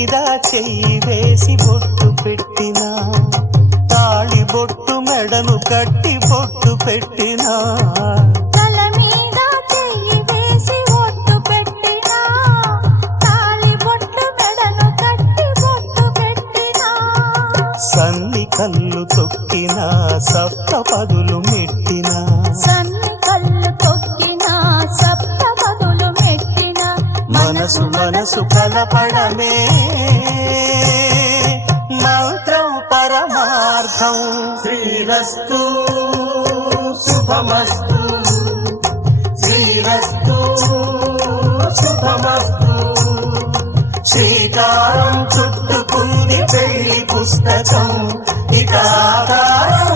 మీద చెయ్యి వేసి బొట్టు పెట్టినా, తాళి బొట్టు మెడను కట్టి బొట్టు పెట్టినా, తల మీద చెయ్యి వేసి బొట్టు పెట్టినా, తాళి బొట్టు మెడను కట్టి బొట్టు పెట్టినా, సన్ని కళ్ళు తొక్కినా సప్త పదులు మెట్టినా, సన్ని కళ్ళు తొక్కినా సప్త పదులు మెట్టినా, మనసు మనసు కలపడమే మంత్రం పరమార్థం. శ్రీరస్తు శుభమస్తు, శ్రీరస్తు శుభమస్తు. శ్రీకారం చుట్టుకుంది పెళ్లి పుస్తకం, ఇక ఆకారం